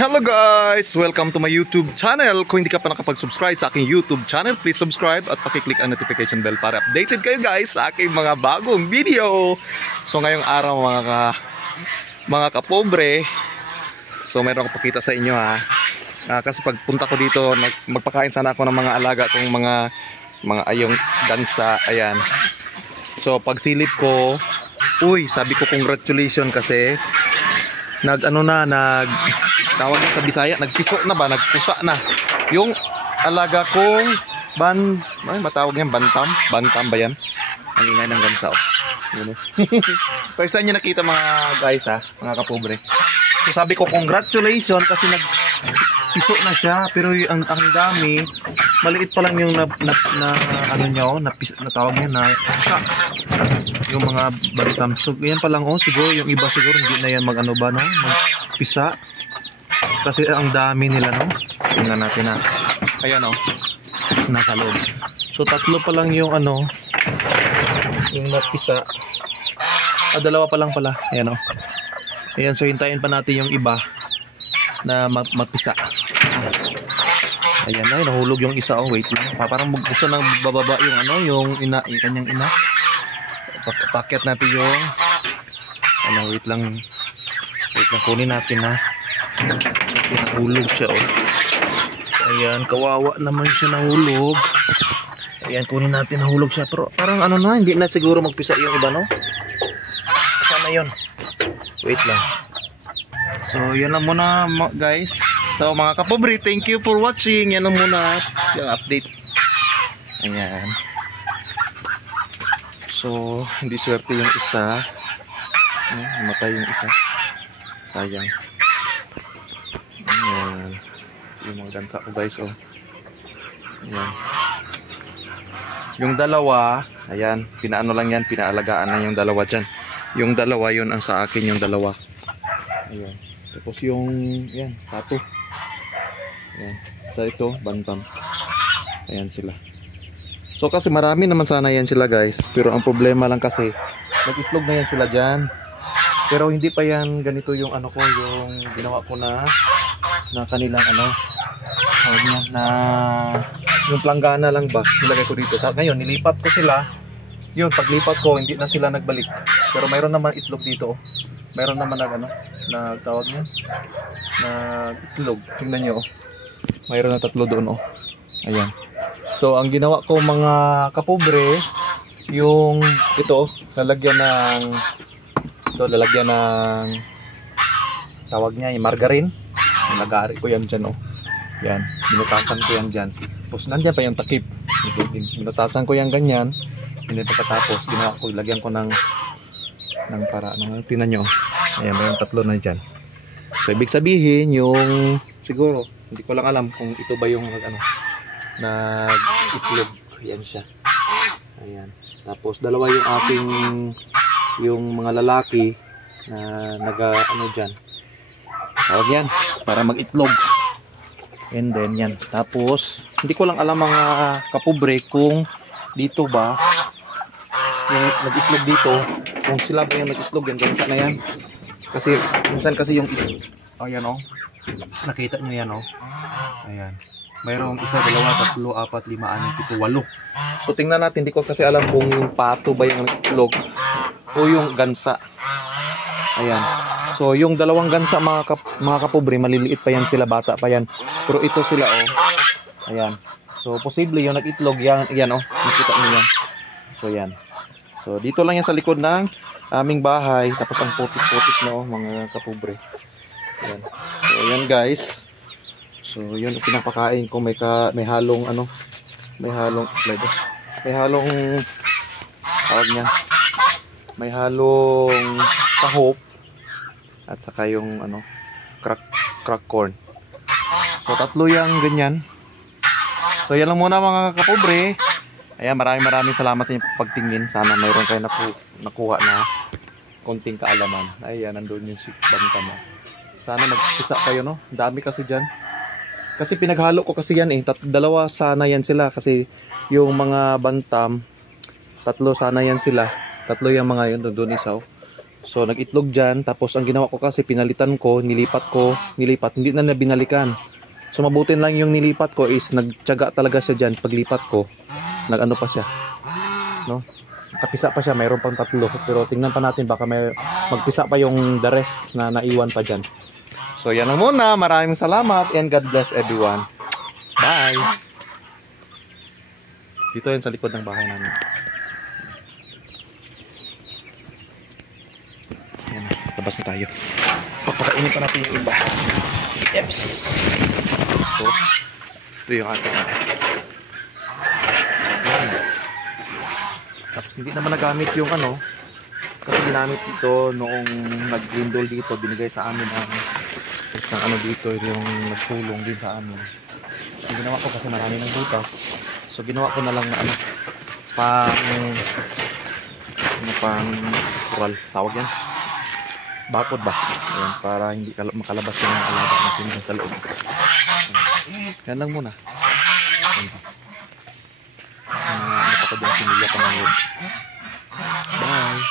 Hello guys! Welcome to my YouTube channel. Kung hindi ka pa nakapag-subscribe sa aking YouTube channel, please subscribe at pakiclick ang notification bell para updated kayo guys sa aking mga bagong video. So ngayong araw mga kapobre, so meron akong pakita sa inyo ha. Kasi pagpunta ko dito, magpakain sana ako ng mga alaga kong mga ayong dansa. Ayan. So pagsilip ko, sabi ko congratulations kasi tawag sa Bisaya, nagpiso na ba, nagpusa na yung alaga kong matawag niyan, bantam ba yan? Ang ingay ng gansa. First time nyo nakita mga guys ha, mga kapobre. So sabi ko congratulations kasi nagpiso na siya, pero ang dami, maliit pa lang yung natawag niya na pusa. Yung mga bantam. So yan pa lang siguro yung iba siguro hindi na yan magpisa. Kasi ang dami nila tingnan natin na. Ayan nasa loob. So tatlo pa lang yung yung napisa. Dalawa pa lang pala. Ayan Ayan, so hintayin pa natin yung iba na mapisa. Ayan nahulog yung isa. Wait lang. Parang gusto nang bababa yung kanyang ina. Paket natin yung wait lang kunin natin nahulog siya ayan, kawawa naman siya, nahulog. Ayan, kunin natin, nahulog siya, pero parang hindi na siguro magpisa yung iba sana yun. Wait lang. So yan lang muna guys. So mga kapobre, thank you for watching. Yan lang muna yung update. Ayan. So hindi swerte yung isa, namatay yung isa, sayang. Ayan. Yung mga gansa ko guys Ayan. Yung dalawa, ayan, pinaalagaan na yung dalawa dyan. Yung dalawa yun ang sa akin, yung dalawa. Ayan. Tapos yung tato. Ayan. Sa ito, bantam. Ayan sila. So kasi marami naman sana yan sila guys, pero ang problema lang kasi nag-itlog na yan sila dyan. Pero hindi pa yan ganito yung yung ginawa ko na kanilang yung planggana lang ba nilagay ko dito. Ngayon nilipat ko sila. Yun, paglipat ko hindi na sila nagbalik. Pero mayroon naman itlog dito. Mayroon naman tawag niya na itlog. Tingnan niyo mayroon na 3 doon Ayan. So ang ginawa ko mga kapobre, yung lalagyan ng tawag niya yung margarine. Nagari ko yan dyan Yan, binutasan ko yan dyan. Tapos nandiyan pa yung takip. Binutasan ko yan ganyan. Hindi pagkatapos ginawa ko, lagyan ko ng tinan nyo. Ayan, may 3 na dyan. So ibig sabihin yung siguro, hindi ko lang alam kung ito ba yung nag-itlog. Yan siya. Ayan. Tapos dalawa yung yung mga lalaki na dyan. Tawag yan para mag-itlog. And then yan. Tapos hindi ko lang alam mga kapobre kung dito ba yung nag-itlog dito, kung sila ba yung nag-itlog yan ganyan na yan. Kasi minsan kasi yung ayan nakita nyo yan ayan. Mayroong 1, 2, 3, 4, 5, 6, 7, 8. So tingnan natin, hindi ko kasi alam kung yung pato ba yung nag-itlog o yung gansa. Ayan. So yung dalawang gansa mga kapobre, maliliit pa yan sila, bata pa yan. Pero ito sila Ayan. So posible yung nag-itlog yan nakita niyo yan. So yan. So dito lang yan sa likod ng aming bahay. Tapos ang putik-putik na mga kapobre. Ayan. So yan guys. So yun pinapakain ko, may halong may halong slide. May halong tawag niya. May halong tahop at saka yung crack corn. So 3 yang ganyan. So yan lang muna mga kapobre. Ayan, maraming salamat sa inyong pagtingin. Sana mayroon kayo nakuha na konting kaalaman. Ayan, nandun yung si bantam. Sana magpisa kayo dami kasi dyan. Kasi pinaghalo ko kasi yan dalawa sana yan sila. Kasi yung mga bantam 3 sana yan sila. 3 yung mga yun, doon isa So nag-itlog dyan, tapos ang ginawa ko kasi pinalitan ko, nilipat, hindi na binalikan. So mabutin lang yung nilipat ko is nagtiyaga talaga siya dyan. Paglipat ko, nag-ano pa siya, no? Kapisa pa siya, mayroon pang 3, pero tingnan pa natin, baka may magpisa pa yung the rest na naiwan pa dyan. So yan lang muna, maraming salamat and God bless everyone. Bye! Dito yan sa likod ng bahay namin. Ayan, labas na tayo. Pagpakainin pa natin yung iba. Yeps! So, ito yung ating tapos hindi naman nagamit yung ano, kasi ginamit ito noong nag-grindle dito, binigay sa amin ang isang ano dito, yung nagsulong din sa amin. Yung ginawa ko kasi marami ng butas, so ginawa ko na lang na ano, pang kural, tawag yan, bakod ba? Ayan, para hindi makalabas yung alaga natin sa loob. Yan lang muna. Ano pa ko din, sinilya pa ng wood. Bye!